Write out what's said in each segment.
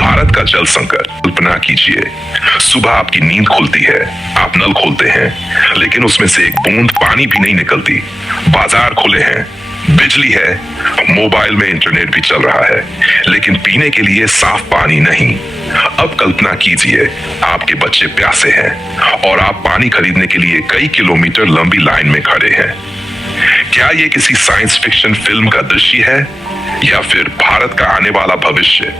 भारत का जल संकट। कल्पना कीजिए, सुबह आपकी नींद खुलती है, आप नल खोलते हैं, लेकिन उसमें से एक बूंद पानी भी नहीं निकलती। बाजार खुले हैं, बिजली है, मोबाइल में इंटरनेट भी चल रहा है, लेकिन पीने के लिए साफ पानी नहीं। अब कल्पना कीजिए, आपके बच्चे प्यासे हैं और आप पानी खरीदने के लिए कई किलोमीटर लंबी लाइन में खड़े हैं। क्या ये किसी साइंस फिक्शन फिल्म का दृश्य है या फिर भारत का आने वाला भविष्य?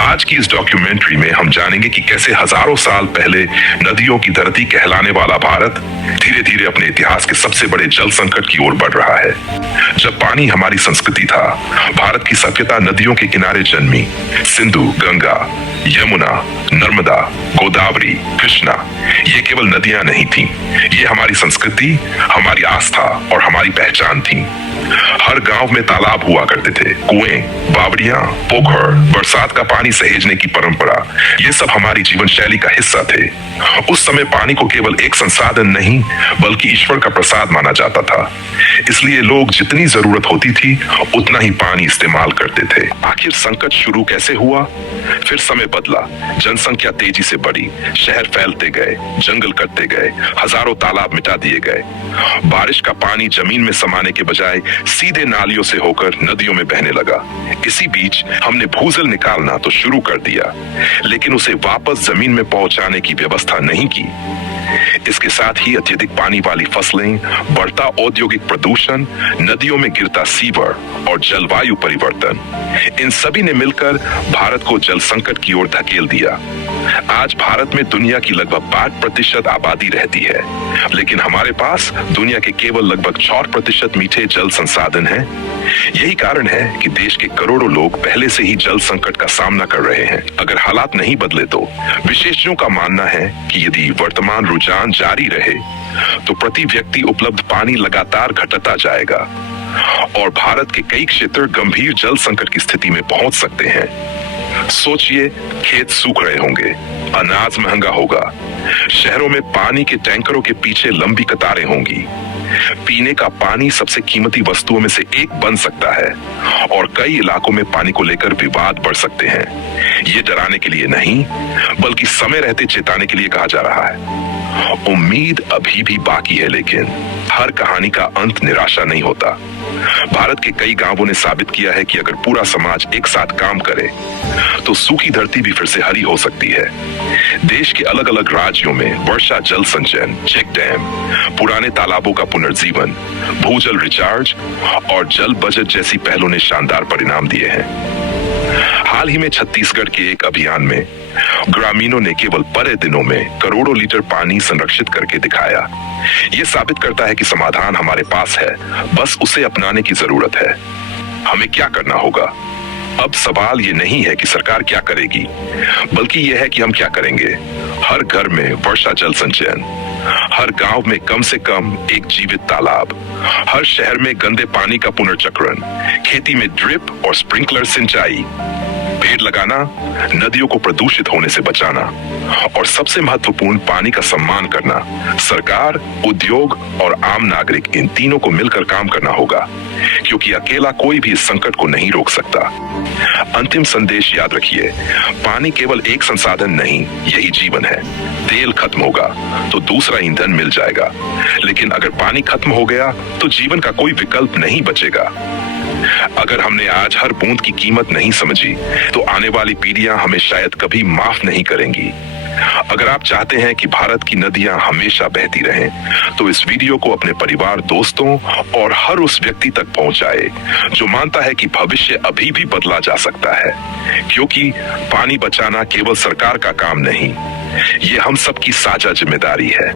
आज की इस डॉक्यूमेंट्री में हम जानेंगे कि कैसे हजारों साल पहले नदियों की धरती कहलाने वाला भारत धीरे धीरे अपने इतिहास के सबसे बड़े जल संकट की ओर बढ़ रहा है। जब पानी हमारी संस्कृति था, भारत की सभ्यता नदियों के किनारे जन्मी। सिंधु, गंगा, यमुना, नर्मदा, गोदावरी, कृष्णा, ये केवल नदियां नहीं थीं, ये हमारी संस्कृति, हमारी आस्था और हमारी पहचान थी। हर गांव में तालाब हुआ करते थे, कुएं, बावड़ियां, पोखर, बरसात का पानी सहेजने की परंपरा, ये सब हमारी जीवन शैली का हिस्सा थे। उस समय पानी को केवल एक संसाधन नहीं बल्कि ईश्वर का प्रसाद माना जाता था। इसलिए लोग जितनी जरूरत होती थी उतना ही पानी इस्तेमाल करते थे। आखिर संकट शुरू कैसे हुआ? फिर समय बदला, जनसंख्या तेजी से बढ़ी, शहर फैलते गए, जंगल कटते गए, हजारों तालाब मिटा दिए गए। बारिश का पानी जमीन में समाने के बजाय सीधे नालियों से होकर नदियों में बहने लगा। इसी बीच हमने भूजल निकालना तो शुरू कर दिया, लेकिन उसे वापस जमीन में पहुंचाने की व्यवस्था नहीं की। इसके साथ ही अत्यधिक पानी वाली फसलें, बढ़ता औद्योगिक प्रदूषण, नदियों में गिरता सीवर और जलवायु परिवर्तन, इन सभी ने मिलकर भारत को जल संकट की ओर धकेल दिया। आज भारत में दुनिया की लगभग 5% आबादी रहती है, लेकिन हमारे पास दुनिया के केवल लगभग 4% मीठे जल संसाधन हैं। यही कारण है कि देश के करोड़ों लोग पहले से ही जल संकट का सामना कर रहे हैं। अगर हालात नहीं बदले तो विशेषज्ञों का मानना है कि यदि वर्तमान रुझान जारी रहे तो प्रति व्यक्ति उपलब्ध पानी लगातार घटता जाएगा और भारत के कई क्षेत्र गंभीर जल संकट की स्थिति में पहुंच सकते हैं। सोचिए, खेत सूख रहे होंगे, अनाज महंगा होगा, शहरों में पानी के टैंकरों के पीछे लंबी कतारें होंगी। पीने का पानी सबसे कीमती वस्तुओं में से एक बन सकता है और कई इलाकों में पानी को लेकर विवाद बढ़ सकते हैं। ये डराने के लिए नहीं बल्कि समय रहते चेताने के लिए कहा जा रहा है। उम्मीद अभी भी बाकी है, लेकिन हर कहानी का अंत निराशा नहीं होता। भारत के कई गांवों ने साबित किया है कि अगर पूरा समाज एक साथ काम करे तो सूखी धरती भी फिर से हरी हो सकती है। देश के अलग अलग राज्यों में वर्षा जल संचयन, चेक डैम, पुराने तालाबों का पुनर्जीवन, भूजल रिचार्ज और जल बचत जैसी पहलों ने शानदार परिणाम दिए हैं। हाल ही में छत्तीसगढ़ के एक अभियान में ग्रामीणों ने केवल परे दिनों में करोड़ों लीटर पानी संरक्षित करके दिखाया। ये साबित करता है कि समाधान हमारे पास है, बस उसे अपनाने की जरूरत है। हमें क्या करना होगा? अब सवाल ये नहीं है कि सरकार क्या करेगी, बल्कि यह है कि हम क्या करेंगे। हर घर में वर्षा जल संचयन, हर गांव में कम से कम एक जीवित तालाब, हर शहर में गंदे पानी का पुनर्चक्रण, खेती में ड्रिप और स्प्रिंकलर सिंचाई, पेड़ लगाना, नदियों को प्रदूषित होने से बचाना और सबसे महत्वपूर्ण पानी का सम्मान करना। सरकार, उद्योग और आम नागरिक, इन तीनों को मिलकर काम करना होगा, क्योंकि अकेला कोई भी इस संकट को नहीं रोक सकता। अंतिम संदेश याद रखिए, पानी केवल एक संसाधन नहीं, यही जीवन है। तेल खत्म होगा तो दूसरा ईंधन मिल जाएगा, लेकिन अगर पानी खत्म हो गया तो जीवन का कोई विकल्प नहीं बचेगा। अगर हमने आज हर बूंद की कीमत नहीं समझी तो आने वाली पीढ़ियां हमें शायद कभी माफ नहीं करेंगी। अगर आप चाहते हैं कि भारत की नदियां हमेशा बहती रहें, तो इस वीडियो को अपने परिवार, दोस्तों और हर उस व्यक्ति तक पहुंचाए जो मानता है कि भविष्य अभी भी बदला जा सकता है, क्योंकि पानी बचाना केवल सरकार का काम नहीं, ये हम सबकी साझा जिम्मेदारी है।